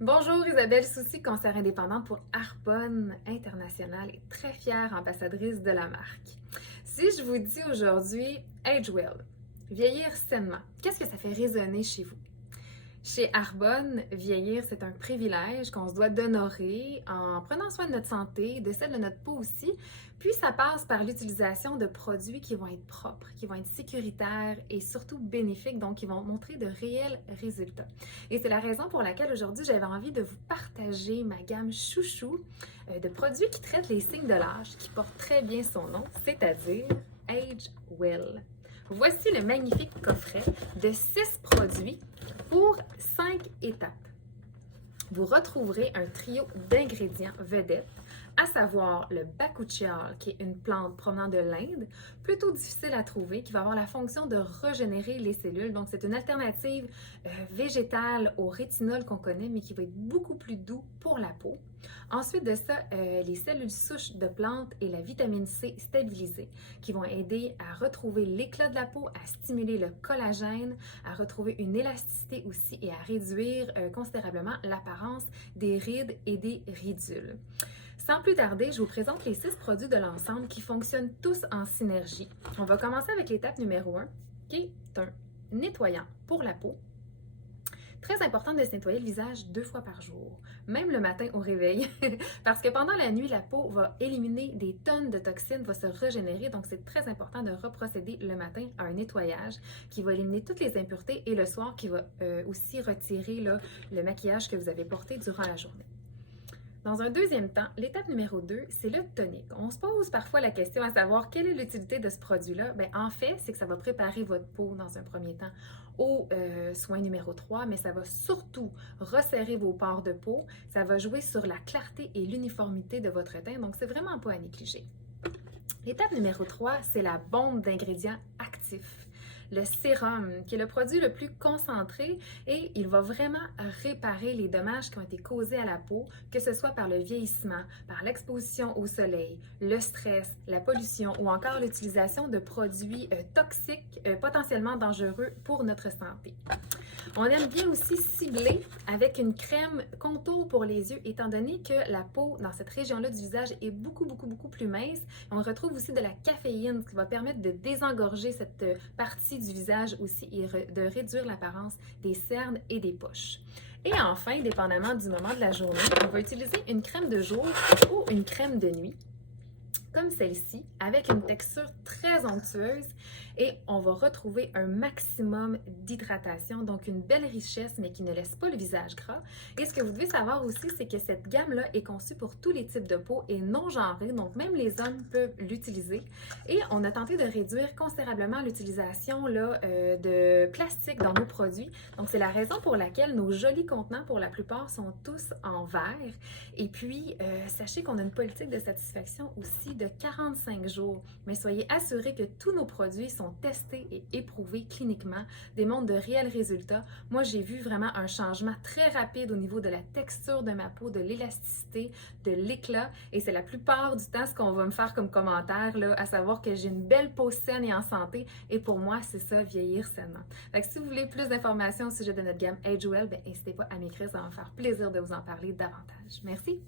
Bonjour, Isabelle Soucy, conseillère indépendante pour Arbonne International et très fière ambassadrice de la marque. Si je vous dis aujourd'hui Age Well, vieillir sainement, qu'est-ce que ça fait résonner chez vous? Chez Arbonne, vieillir, c'est un privilège qu'on se doit d'honorer en prenant soin de notre santé, de celle de notre peau aussi. Puis ça passe par l'utilisation de produits qui vont être propres, qui vont être sécuritaires et surtout bénéfiques, donc qui vont montrer de réels résultats. Et c'est la raison pour laquelle aujourd'hui j'avais envie de vous partager ma gamme chouchou de produits qui traitent les signes de l'âge, qui portent très bien son nom, c'est-à-dire Age Well. Voici le magnifique coffret de 6 produits pour 5 étapes. Vous retrouverez un trio d'ingrédients vedettes, à savoir le bakuchiol, qui est une plante provenant de l'Inde, plutôt difficile à trouver, qui va avoir la fonction de régénérer les cellules. Donc, c'est une alternative végétale au rétinol qu'on connaît, mais qui va être beaucoup plus doux pour la peau. Ensuite de ça, les cellules souches de plantes et la vitamine C stabilisée, qui vont aider à retrouver l'éclat de la peau, à stimuler le collagène, à retrouver une élasticité aussi et à réduire considérablement l'apparence des rides et des ridules. Sans plus tarder, je vous présente les 6 produits de l'ensemble qui fonctionnent tous en synergie. On va commencer avec l'étape numéro 1, qui est un nettoyant pour la peau. Très important de se nettoyer le visage 2 fois par jour, même le matin au réveil, parce que pendant la nuit, la peau va éliminer des tonnes de toxines, va se régénérer, donc c'est très important de reprocéder le matin à un nettoyage qui va éliminer toutes les impuretés et le soir qui va aussi retirer le maquillage que vous avez porté durant la journée. Dans un deuxième temps, l'étape numéro 2, c'est le tonique. On se pose parfois la question à savoir quelle est l'utilité de ce produit-là. Bien, en fait, c'est que ça va préparer votre peau dans un premier temps au soin numéro 3, mais ça va surtout resserrer vos pores de peau. Ça va jouer sur la clarté et l'uniformité de votre teint, donc c'est vraiment pas à négliger. L'étape numéro 3, c'est la bombe d'ingrédients actifs. Le sérum, qui est le produit le plus concentré et il va vraiment réparer les dommages qui ont été causés à la peau, que ce soit par le vieillissement, par l'exposition au soleil, le stress, la pollution ou encore l'utilisation de produits toxiques potentiellement dangereux pour notre santé. On aime bien aussi cibler avec une crème contour pour les yeux, étant donné que la peau dans cette région-là du visage est beaucoup plus mince. On retrouve aussi de la caféine, ce qui va permettre de désengorger cette partie du visage aussi et de réduire l'apparence des cernes et des poches. Et enfin, dépendamment du moment de la journée, on va utiliser une crème de jour ou une crème de nuit, comme celle-ci, avec une texture très onctueuse et on va retrouver un maximum d'hydratation, donc une belle richesse, mais qui ne laisse pas le visage gras. Et ce que vous devez savoir aussi, c'est que cette gamme-là est conçue pour tous les types de peau et non genrée, donc même les hommes peuvent l'utiliser. Et on a tenté de réduire considérablement l'utilisation de plastique dans nos produits. Donc c'est la raison pour laquelle nos jolis contenants, pour la plupart, sont tous en verre. Et puis, sachez qu'on a une politique de satisfaction aussi de 45 jours, mais soyez assurés que tous nos produits sont testés et éprouvés cliniquement, démontrent de réels résultats. Moi, j'ai vu vraiment un changement très rapide au niveau de la texture de ma peau, de l'élasticité, de l'éclat, et c'est la plupart du temps ce qu'on va me faire comme commentaire, là, à savoir que j'ai une belle peau saine et en santé, et pour moi, c'est ça, vieillir sainement. Fait que si vous voulez plus d'informations au sujet de notre gamme Age Well, n'hésitez pas à m'écrire, ça va me faire plaisir de vous en parler davantage. Merci!